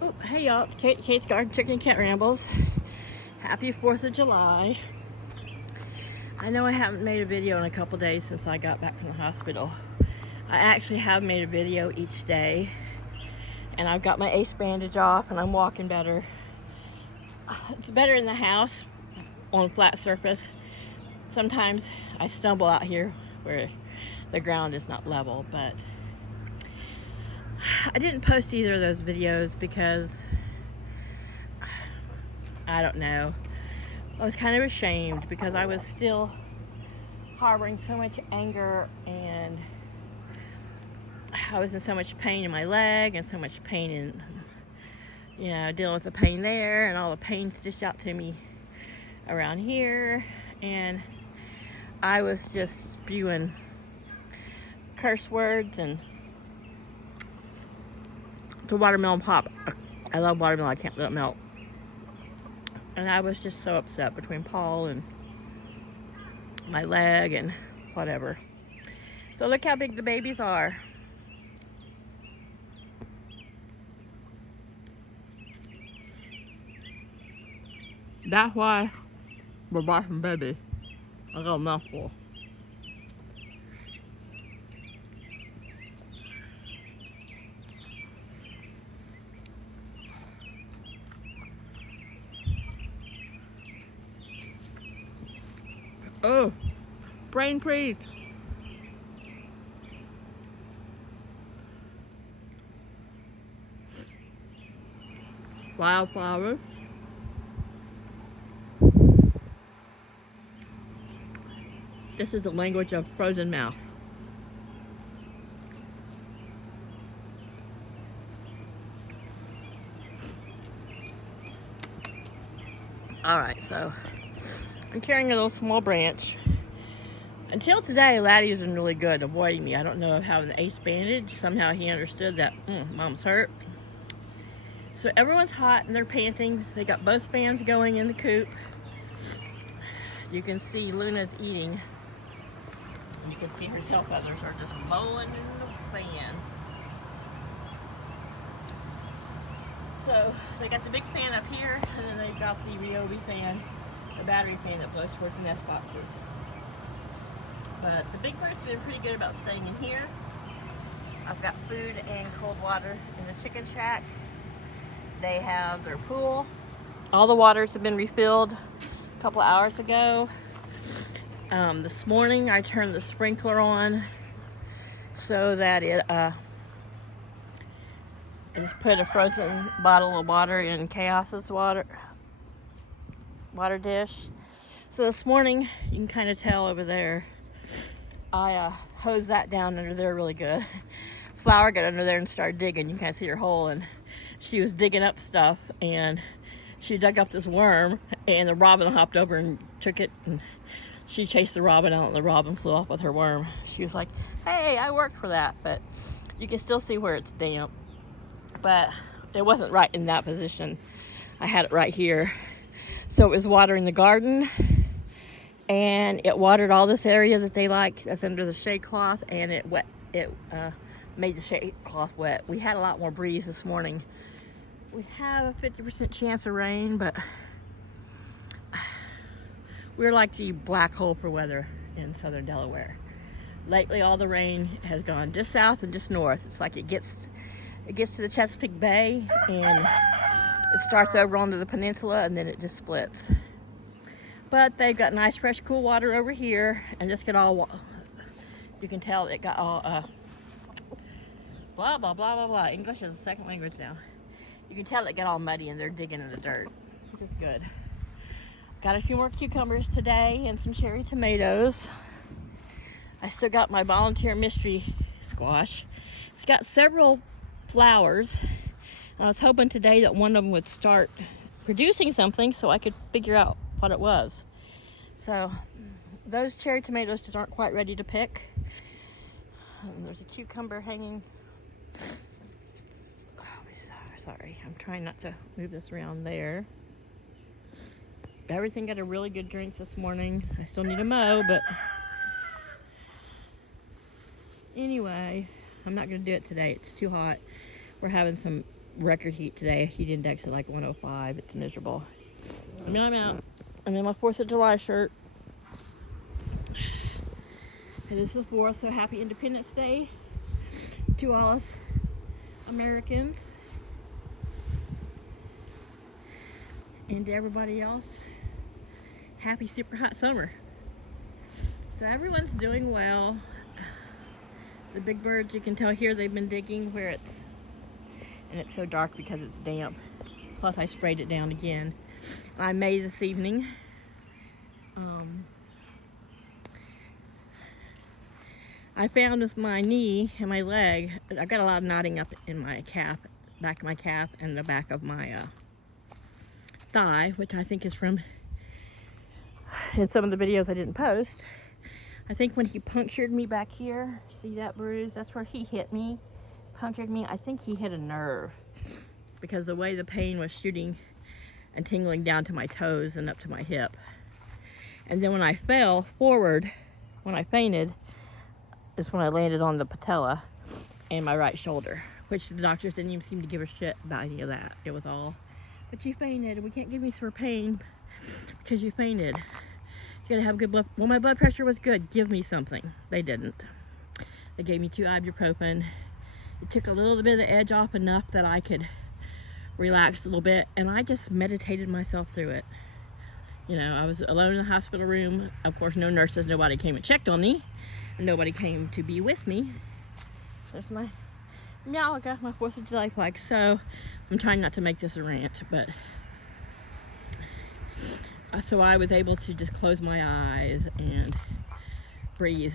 Oh, hey y'all, it's Kate's Garden Chicken and Cat Rambles. Happy 4th of July. I know I haven't made a video in a couple days since I got back from the hospital. I actually have made a video each day, and I've got my ace bandage off and I'm walking better. It's better in the house on a flat surface. Sometimes I stumble out here where the ground is not level, but I didn't post either of those videos because I don't know. I was kind of ashamed because I was still harboring so much anger, and I was in so much pain in my leg and so much pain in, dealing with the pain there and all the pain stitched out to me around here. And I was just spewing curse words and the watermelon pop. I love watermelon, I can't let it melt. And I was just so upset between Paul and my leg and whatever. So look how big the babies are. That's why we're watching baby. I got a mouthful. Oh, brain freeze. Wildflowers. This is the language of frozen mouth. All right, so I'm carrying a little small branch. Until today, Laddie's been really good avoiding me. I don't know if having the ace bandage, somehow he understood that mom's hurt. So everyone's hot and they're panting. They got both fans going in the coop. You can see Luna's eating. You can see her tail feathers are just blowing in the fan. So they got the big fan up here, and then they've got the Ryobi fan, the battery fan that blows towards the nest boxes. But the big birds have been pretty good about staying in here. I've got food and cold water in the chicken shack. They have their pool. All the waters have been refilled a couple of hours ago. This morning I turned the sprinkler on so that I just put a frozen bottle of water in Chaos's water dish. So this morning, you can kind of tell over there, I hosed that down under there really good. Flower got under there and started digging. You can kind of see her hole, and she was digging up stuff, and she dug up this worm, and the robin hopped over and took it, and she chased the robin out, and the robin flew off with her worm. She was like, hey, I worked for that, but you can still see where it's damp. But it wasn't right in that position. I had it right here. So it was watering the garden, and it watered all this area that they like that's under the shade cloth, and it made the shade cloth wet. We had a lot more breeze this morning. We have a 50% chance of rain, but we're like the black hole for weather in southern Delaware. Lately, all the rain has gone just south and just north. It's like it gets to the Chesapeake Bay, and it starts over onto the peninsula, and then it just splits. But they've got nice, fresh, cool water over here, and this got all, you can tell it got all, blah, blah, blah, blah, blah. English is a second language now. You can tell it got all muddy, and they're digging in the dirt, which is good. Got a few more cucumbers today and some cherry tomatoes. I still got my volunteer mystery squash. It's got several flowers. I was hoping today that one of them would start producing something so I could figure out what it was. So those cherry tomatoes just aren't quite ready to pick. There's a cucumber hanging. Oh, sorry, I'm trying not to move this around there. Everything got a really good drink this morning. I still need to mow, but anyway, I'm not going to do it today. It's too hot. We're having some record heat today. Heat index at like 105. It's miserable. I mean, I'm out. I'm in my 4th of July shirt. It is the 4th, so happy Independence Day to all us Americans. And to everybody else, happy super hot summer. So everyone's doing well. The big birds, you can tell here, they've been digging where it's so dark because it's damp. Plus I sprayed it down again. I made this evening. I found with my knee and my leg, I've got a lot of knotting up in my calf, back of my calf and the back of my thigh, which I think is from, in some of the videos I didn't post, I think when he punctured me back here, see that bruise? That's where he hit me, punctured me. I think he hit a nerve because the way the pain was shooting and tingling down to my toes and up to my hip. And then when I fell forward, when I fainted, is when I landed on the patella and my right shoulder, which the doctors didn't even seem to give a shit about any of that. It was all, but you fainted and we can't give you some pain because you fainted. You gotta have good blood. Well, my blood pressure was good. Give me something. They didn't. They gave me 2 ibuprofen. It took a little bit of the edge off enough that I could relax a little bit, and I just meditated myself through it. You know, I was alone in the hospital room. Of course, no nurses, nobody came and checked on me, and nobody came to be with me. There's my Meowga, my 4th of July flag. So I'm trying not to make this a rant, but so I was able to just close my eyes and breathe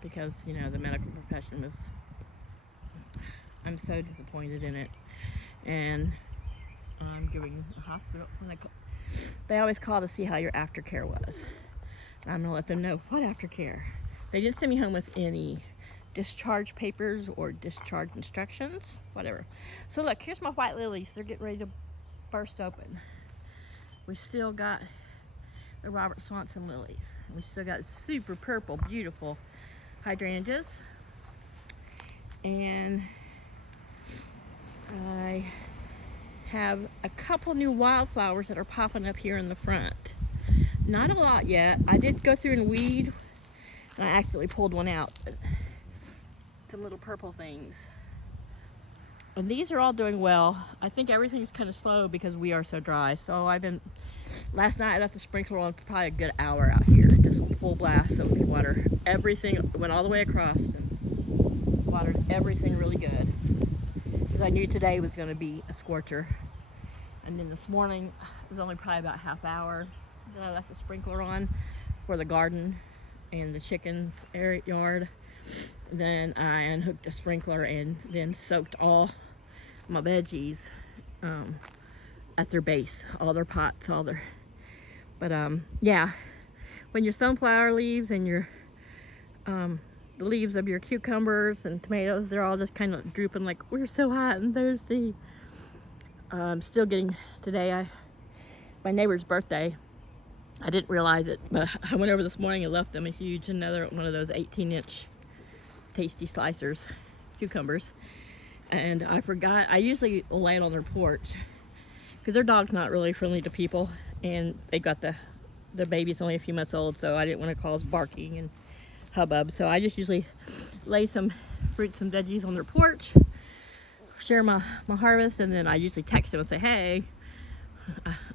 because, you know, the medical profession was, I'm so disappointed in it. And I'm giving a hospital, they always call to see how your aftercare was. And I'm gonna let them know what aftercare. They didn't send me home with any discharge papers or discharge instructions, whatever. So look, here's my white lilies. They're getting ready to burst open. We still got the Robert Swanson lilies. We still got super purple, beautiful hydrangeas. And I have a couple new wildflowers that are popping up here in the front. Not a lot yet. I did go through and weed, and I accidentally pulled one out. But some little purple things. And these are all doing well. I think everything's kind of slow because we are so dry. So last night I left the sprinkler on for probably a good hour out here. Just full blast so we could water everything. Went all the way across and watered everything really good. Because I knew today was going to be a scorcher. And then this morning, it was only probably about half hour that I left the sprinkler on for the garden and the chickens' yard. Then I unhooked the sprinkler and then soaked all my veggies at their base, all their pots, yeah, when your sunflower leaves and your the leaves of your cucumbers and tomatoes, they're all just kind of drooping like we're so hot and thirsty. I'm still getting, today, my neighbor's birthday. I didn't realize it, but I went over this morning and left them another one of those 18-inch tasty slicers, cucumbers. And I forgot, I usually lay it on their porch because their dog's not really friendly to people, and they got the baby's only a few months old, so I didn't want to cause barking and hubbub. So I just usually lay some fruits and veggies on their porch, share my harvest, and then I usually text them and say, hey,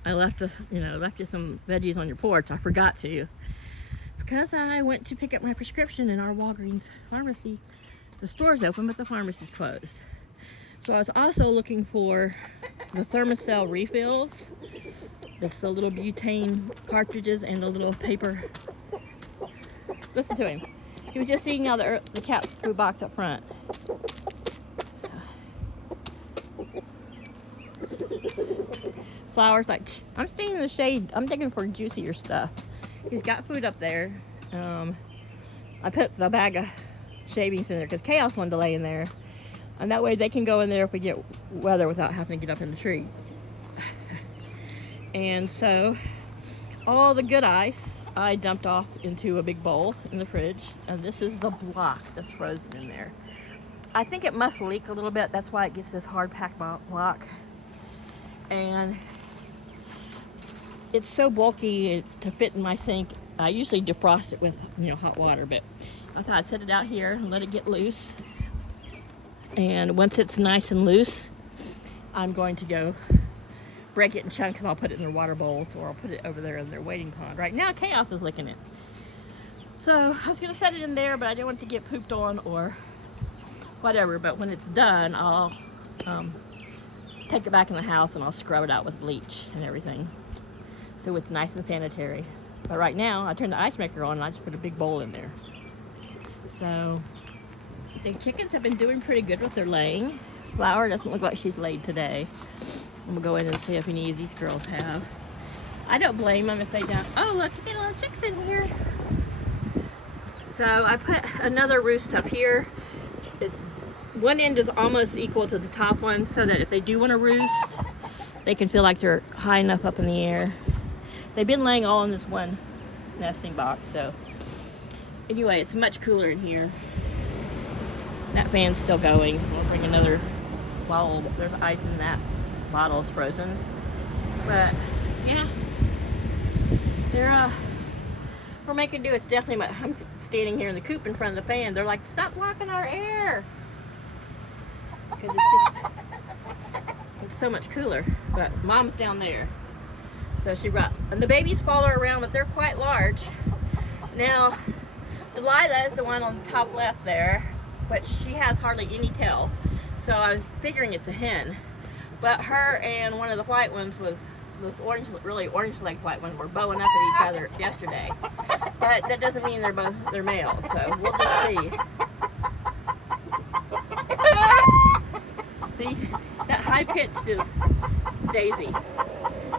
I left you some veggies on your porch. I forgot to, because I went to pick up my prescription in our Walgreens pharmacy. The store's open, but the pharmacy's closed. So I was also looking for the Thermacell refills. It's the little butane cartridges and the little paper. Listen to him. He was just eating out of the cat food box up front. Flowers, like, I'm staying in the shade. I'm digging for juicier stuff. He's got food up there. I put the bag of shavings in there because Chaos wanted to lay in there. And that way they can go in there if we get weather without having to get up in the tree. And so all the good ice I dumped off into a big bowl in the fridge. And this is the block that's frozen in there. I think it must leak a little bit. That's why it gets this hard packed block. And it's so bulky to fit in my sink. I usually defrost it with, you know, hot water, but I thought I'd set it out here and let it get loose. And once it's nice and loose, I'm going to go break it in chunks and I'll put it in their water bowls, or I'll put it over there in their waiting pond. Right now, Chaos is licking it. So I was gonna set it in there, but I didn't want it to get pooped on or whatever. But when it's done, I'll take it back in the house and I'll scrub it out with bleach and everything, so it's nice and sanitary. But right now, I turned the ice maker on and I just put a big bowl in there. So the chickens have been doing pretty good with their laying. Flower doesn't look like she's laid today. I'm gonna go in and see if any of these girls have. I don't blame them if they don't. Oh, look, you get little chicks in here. So I put another roost up here. One end is almost equal to the top one, so that if they do want to roost, they can feel like they're high enough up in the air. They've been laying all in this one nesting box, so anyway, it's much cooler in here. That fan's still going. We'll bring another bottle. There's ice in that bottle's frozen. But yeah, we're making do. It's definitely I'm standing here in the coop in front of the fan. They're like, stop blocking our air, because it's so much cooler. But Mom's down there, so she brought, and the babies follow her around, but they're quite large. Now Delilah is the one on the top left there, but she has hardly any tail, so I was figuring it's a hen. But her and one of the white ones was this really orange-legged white one were bowing up at each other yesterday. But that doesn't mean they're males, so we'll just see. See, that high-pitched is Daisy.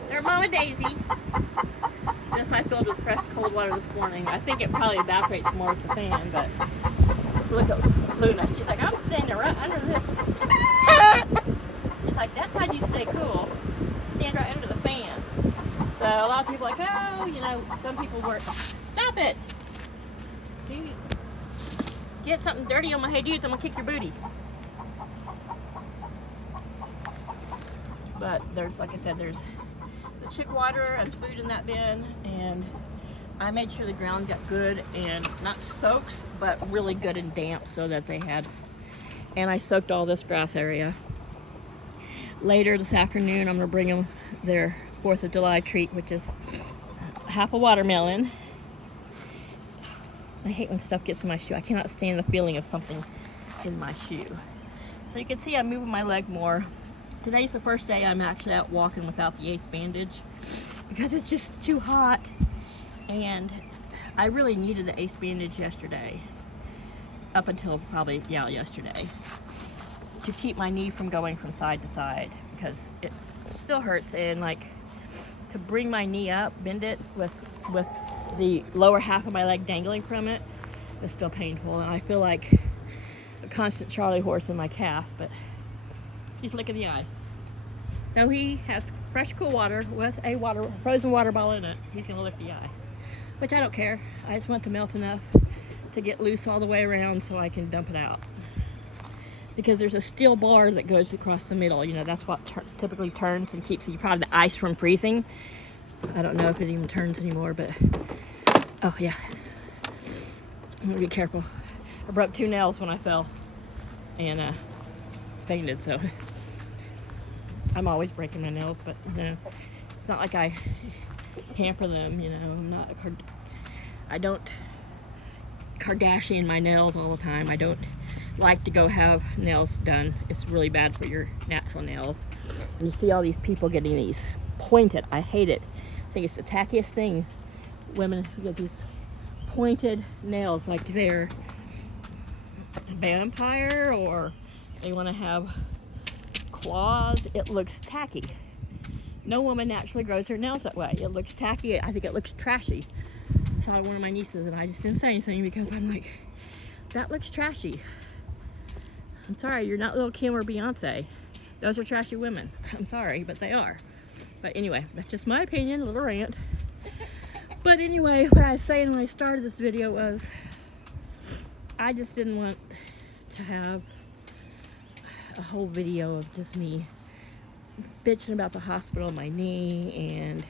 They're Mama Daisy. This I filled with fresh cold water this morning. I think it probably evaporates more with the fan, but look at Luna. She's like, I'm standing right under this. She's like, that's how you stay cool. Stand right under the fan. So a lot of people are like, oh, you know, some people were, stop it. You get something dirty on my, hey dudes, I'm gonna kick your booty. But there's, like I said, there's the chick water and food in that bin, and I made sure the ground got good and not soaked, but really good and damp, so that they had, and I soaked all this grass area. Later this afternoon, I'm gonna bring them their 4th of July treat, which is half a watermelon. I hate when stuff gets in my shoe. I cannot stand the feeling of something in my shoe. So you can see I'm moving my leg more. Today's the first day I'm actually out walking without the ace bandage, because it's just too hot, and I really needed the ace bandage yesterday, up until probably, yeah, yesterday, to keep my knee from going from side to side, because it still hurts, and like to bring my knee up, bend it with the lower half of my leg dangling from it is still painful, and I feel like a constant Charlie horse in my calf. But he's licking the ice. Now he has fresh cool water with a frozen water ball in it. He's gonna lick the ice, which I don't care. I just want it to melt enough to get loose all the way around so I can dump it out. Because there's a steel bar that goes across the middle. You know, that's what typically turns and keeps the ice from freezing. I don't know if it even turns anymore, but oh yeah. I'm gonna be careful. I broke 2 nails when I fell and fainted, so I'm always breaking my nails, but you know, it's not like I hamper them, you know. I don't Kardashian my nails all the time. I don't like to go have nails done. It's really bad for your natural nails. And you see all these people getting these pointed. I hate it. I think it's the tackiest thing. Women who get these pointed nails like they're a vampire, or they want to have claws. It looks tacky. No woman naturally grows her nails that way. It looks tacky. I think it looks trashy. I saw one of my nieces and I just didn't say anything, because I'm like, that looks trashy. I'm sorry, you're not little Kim or Beyonce. Those are trashy women. I'm sorry, but they are. But anyway, that's just my opinion, a little rant. But anyway, what I was saying when I started this video was, I just didn't want to have a whole video of just me bitching about the hospital, my knee, and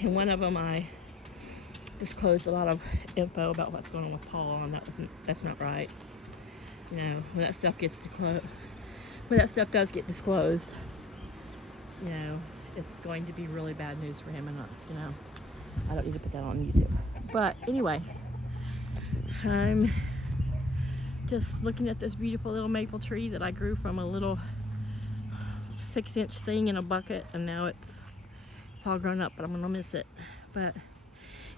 in one of them I disclosed a lot of info about what's going on with Paul, and that's not right. You know, when that stuff does get disclosed, you know, it's going to be really bad news for him, and you know, I don't need to put that on YouTube. But anyway, I'm just looking at this beautiful little maple tree that I grew from a little 6-inch thing in a bucket, and now it's all grown up, but I'm gonna miss it. But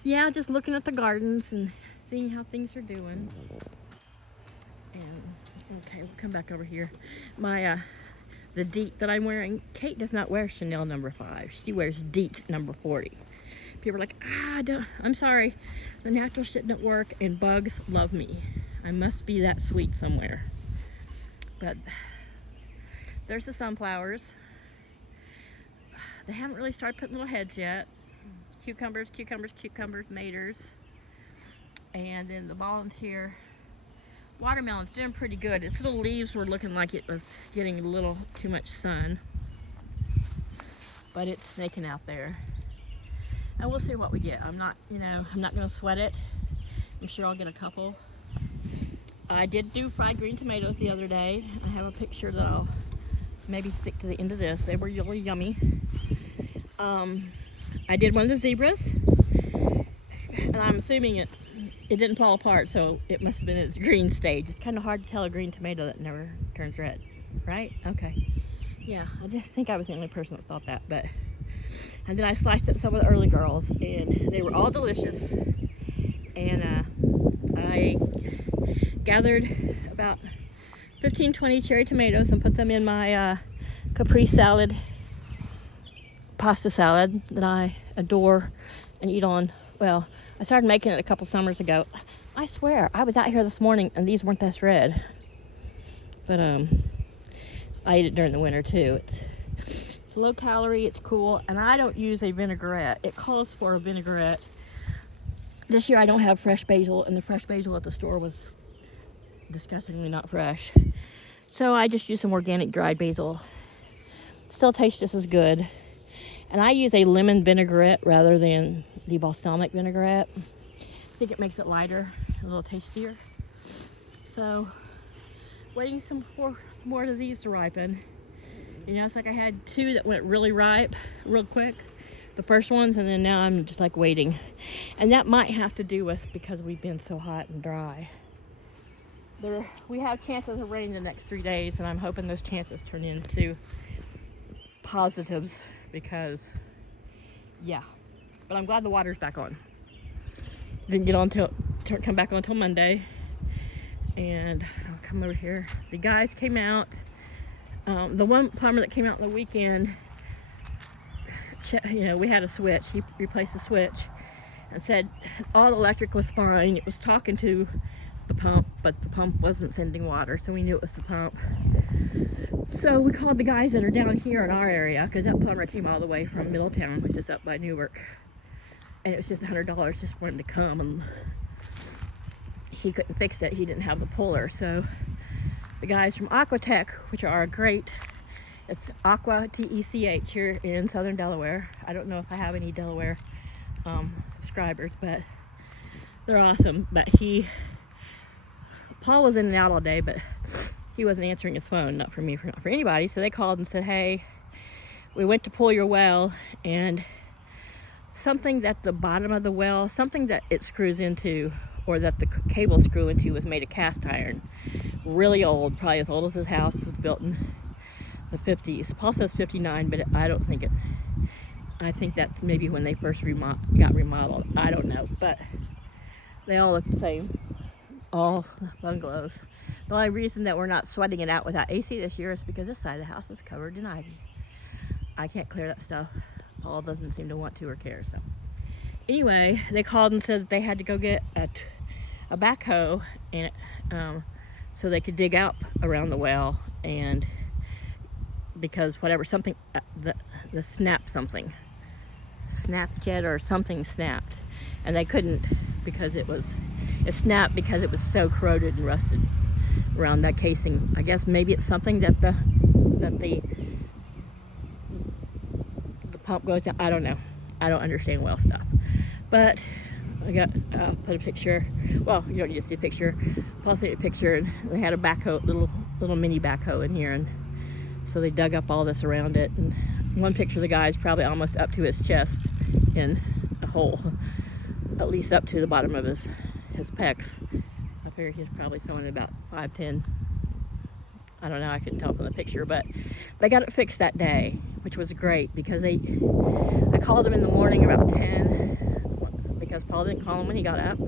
yeah, just looking at the gardens and seeing how things are doing. And okay, we'll come back over here. My the Deet that I'm wearing, Kate does not wear Chanel number 5. She wears Deet number 40. People are like, I'm sorry, the natural shit didn't work, and bugs love me. I must be that sweet somewhere. But there's the sunflowers. They haven't really started putting little heads yet. Cucumbers, maters. And then the volunteer watermelon's doing pretty good. Its little leaves were looking like it was getting a little too much sun, but it's snaking out there. And we'll see what we get. I'm not gonna sweat it. I'm sure I'll get a couple. I did do fried green tomatoes the other day. I have a picture that I'll maybe stick to the end of this. They were really yummy. I did one of the zebras, and I'm assuming it didn't fall apart, so it must have been its green stage. It's kind of hard to tell a green tomato that never turns red, right? Okay. Yeah, I just think I was the only person that thought that. But and then I sliced up some of the early girls, and they were all delicious. And I gathered about 15-20 cherry tomatoes and put them in my Capri salad, pasta salad that I adore and eat on. Well, I started making it a couple summers ago. I swear, I was out here this morning and these weren't this red. But I eat it during the winter too. It's low calorie, it's cool, and I don't use a vinaigrette. It calls for a vinaigrette. This year I don't have fresh basil, and the fresh basil at the store was disgustingly not fresh. So I just use some organic dried basil. Still tastes just as good. And I use a lemon vinaigrette rather than the balsamic vinaigrette. I think it makes it lighter, a little tastier. So, waiting some more of these to ripen. You know, it's like I had 2 that went really ripe, real quick. The first ones, and then now I'm just like waiting. And that might have to do with because we've been so hot and dry. We have chances of rain the next 3 days, and I'm hoping those chances turn into positives because, yeah. But I'm glad the water's back on. Didn't get on come back on until Monday. And I'll come over here. The guys came out. The one plumber that came out on the weekend, you know, we had a switch. He replaced the switch and said all the electric was fine. It was talking to the pump, but the pump wasn't sending water, so we knew it was the pump. So we called the guys that are down here in our area, because that plumber came all the way from Middletown, which is up by Newark, and it was just $100 just for him to come, and he couldn't fix it. He didn't have the puller. So the guys from Aquatech, which are great, it's Aqua TECH here in Southern Delaware. I don't know if I have any Delaware subscribers, but they're awesome. But Paul was in and out all day, but he wasn't answering his phone, not for me, not for anybody. So they called and said, hey, we went to pull your well, and something at the bottom of the well, something that it screws into, or that the cable screw into, was made of cast iron. Really old, probably as old as his house. Was built in the 50s. Paul says 59, but I don't think it. I think that's maybe when they first got remodeled. I don't know, but they all look the same. All bungalows. The only reason that we're not sweating it out without AC this year is because this side of the house is covered in ivy. I can't clear that stuff. Paul doesn't seem to want to or care. So anyway, they called and said that they had to go get a backhoe, and so they could dig up around the well, and because something the Snapjet or something snapped, and they couldn't because it snapped because it was so corroded and rusted. around that casing. I guess maybe it's something that the pump goes down. I don't know. I don't understand well stuff. But I got put a picture. Well, you don't need to see a picture. Paul sent me a picture, and they had a backhoe, little mini backhoe in here, and so they dug up all this around it. And one picture of the guy is probably almost up to his chest in a hole, at least up to the bottom of his pecs. I figure he's probably someone about 5'10". I don't know, I couldn't tell from the picture, but they got it fixed that day, which was great because I called them in the morning about 10 because Paul didn't call him when he got up,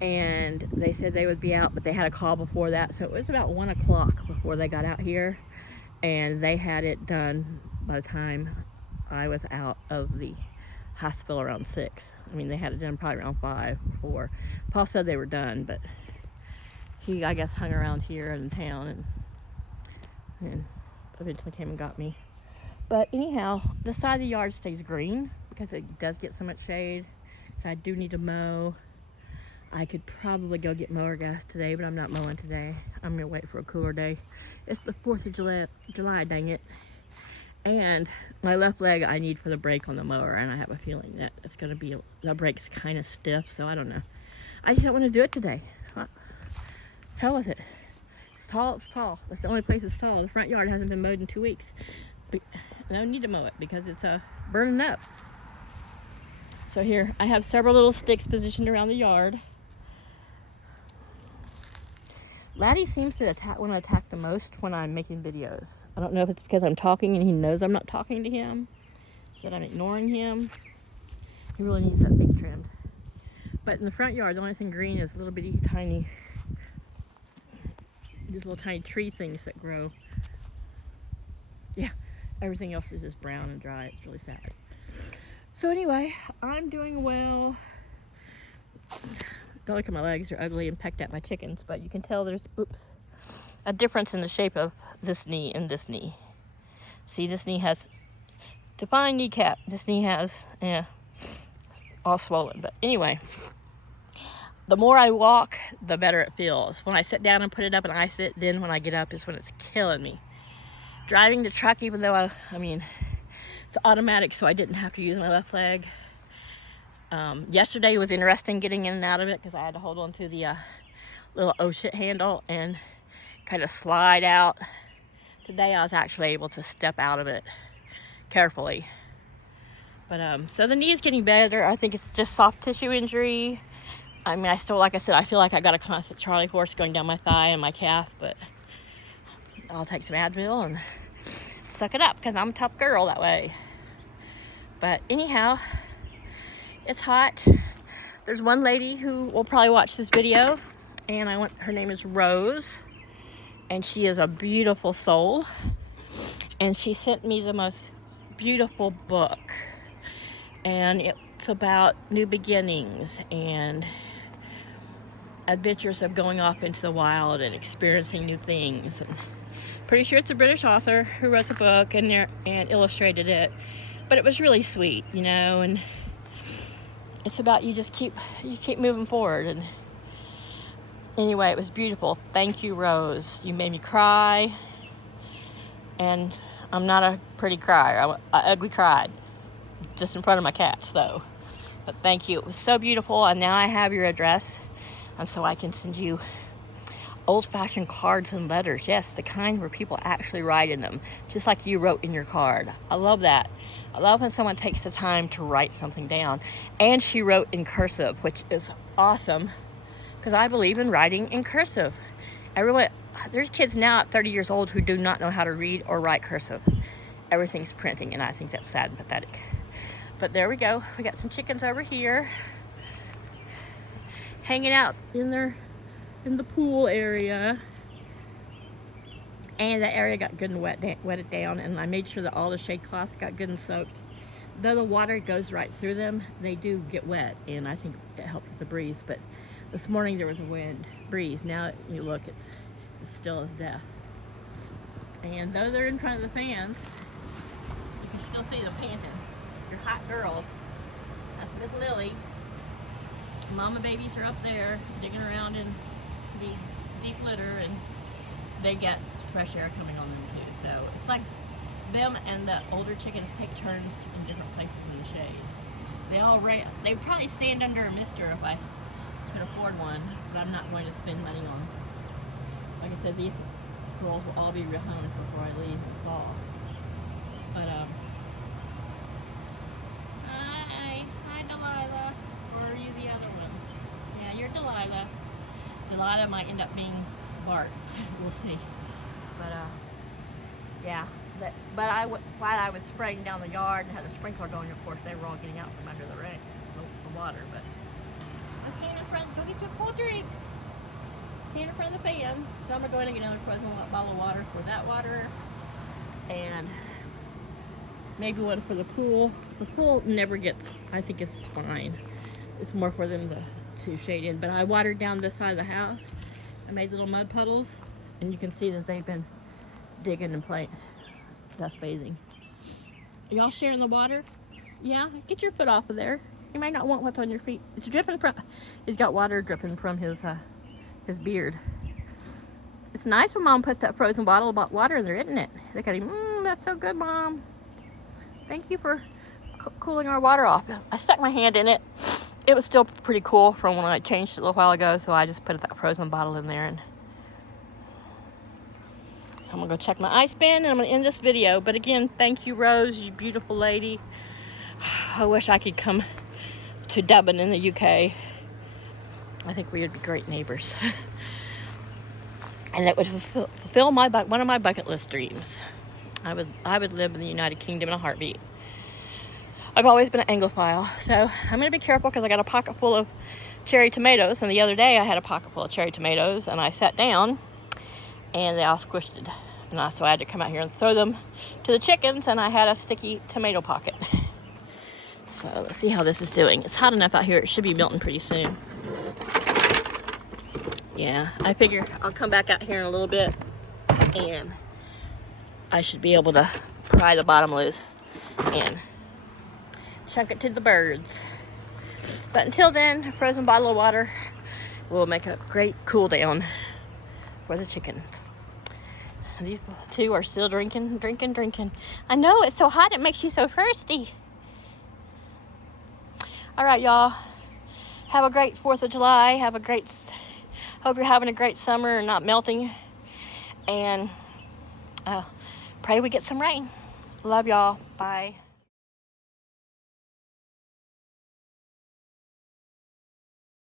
and they said they would be out, but they had a call before that, so it was about 1 o'clock before they got out here, and they had it done by the time I was out of the hospital around 6. I mean, they had it done probably around 5 or 4. Paul said they were done, but he, I guess, hung around here in town and eventually came and got me. But anyhow, the side of the yard stays green because it does get so much shade, so I do need to mow. I could probably go get mower gas today, but I'm not mowing today. I'm gonna wait for a cooler day. It's the 4th of July, dang it. And my left leg I need for the brake on the mower, and I have a feeling that it's gonna be, the brake's kind of stiff, so I don't know. I just don't want to do it today. Hell with it. It's tall, it's tall. That's the only place it's tall. The front yard hasn't been mowed in 2 weeks. But I don't need to mow it because it's burning up. So here, I have several little sticks positioned around the yard. Laddie seems to want to attack the most when I'm making videos. I don't know if it's because I'm talking and he knows I'm not talking to him, that I'm ignoring him. He really needs that beak trimmed. But in the front yard, the only thing green is little bitty tiny, these little tiny tree things that grow. Yeah, everything else is just brown and dry. It's really sad. So anyway, I'm doing well. Don't look at my legs, they're ugly and pecked at by chickens, but you can tell there's, a difference in the shape of this knee and this knee. See, this knee has defined kneecap. This knee has, all swollen. But anyway, the more I walk, the better it feels. When I sit down and put it up and ice it, then when I get up is when it's killing me. Driving the truck, even though I mean, it's automatic, so I didn't have to use my left leg. Yesterday was interesting getting in and out of it because I had to hold on to the little oh shit handle and kind of slide out. Today I was actually able to step out of it carefully. But so the knee is getting better. I think it's just soft tissue injury. I mean, I still, like I said, I feel like I got a constant Charlie horse going down my thigh and my calf, but I'll take some Advil and suck it up because I'm a tough girl that way. But anyhow, it's hot. There's one lady who will probably watch this video, and her name is Rose, and she is a beautiful soul, and she sent me the most beautiful book, and it's about new beginnings and adventures of going off into the wild and experiencing new things. And pretty sure it's a British author who wrote the book and illustrated it, but it was really sweet, you know, and it's about you keep moving forward. And anyway, it was beautiful. Thank you, Rose. You made me cry, and I'm not a pretty crier. I ugly cried just in front of my cats though. But thank you. It was so beautiful, and now I have your address, and so I can send you old-fashioned cards and letters. Yes, the kind where people actually write in them, just like you wrote in your card. I love that. I love when someone takes the time to write something down. And she wrote in cursive, which is awesome, because I believe in writing in cursive. There's kids now at 30 years old who do not know how to read or write cursive. Everything's printing, and I think that's sad and pathetic. But there we go. We got some chickens over here hanging out in the pool area, and that area got good and wetted down, and I made sure that all the shade cloths got good and soaked. Though the water goes right through them, they do get wet, and I think it helped with the breeze. But this morning there was a breeze. Now you look, it's still as death. And though they're in front of the fans, you can still see them panting. They're hot girls. That's Miss Lily. Mama babies are up there digging around in the deep litter, and they get fresh air coming on them too. So it's like them and the older chickens take turns in different places in the shade. They would probably stand under a mister if I could afford one, but I'm not going to spend money on. Like I said, these girls will all be rehomed before I leave in the fall. But hi Delilah, or are you the other one? Yeah, you're Delilah. Delilah might end up being Bart. We'll see. But yeah. While I was spraying down the yard and had the sprinkler going, of course, they were all getting out from under the rain, the water. But let's stand in front. Go get you a cold drink. Stand in front of the fan. So I'm gonna go ahead and get another frozen bottle of water for that water, and maybe one for the pool. The pool never gets. I think it's fine. It's more for them to shade in. But I watered down this side of the house. I made little mud puddles, and you can see that they've been digging and playing. Dust bathing. Are y'all sharing the water? Yeah, get your foot off of there. You might not want what's on your feet. It's dripping from. He's got water dripping from his beard. It's nice when Mom puts that frozen bottle of water in there, isn't it? Look at him. That's so good, Mom. Thank you for cooling our water off. I stuck my hand in it. It was still pretty cool from when I changed it a little while ago, so I just put that frozen bottle in there, and I'm gonna go check my ice bin, and I'm gonna end this video. But again, thank you, Rose, you beautiful lady. I wish I could come to Dublin in the UK. I think we would be great neighbors. And that would fulfill one of my bucket list dreams. I would live in the United Kingdom in a heartbeat. I've always been an Anglophile, so I'm gonna be careful because I got a pocket full of cherry tomatoes, and the other day I had a pocket full of cherry tomatoes, and I sat down and they all squished it. And so I had to come out here and throw them to the chickens, and I had a sticky tomato pocket. So let's see how this is doing. It's hot enough out here, it should be melting pretty soon. Yeah, I figure I'll come back out here in a little bit, and I should be able to pry the bottom loose and chunk it to the birds. But until then, a frozen bottle of water will make a great cool down for the chickens. These two are still drinking. I know, it's so hot, it makes you so thirsty. All right, y'all. Have a great 4th of July. Hope you're having a great summer and not melting. And pray we get some rain. Love y'all. Bye.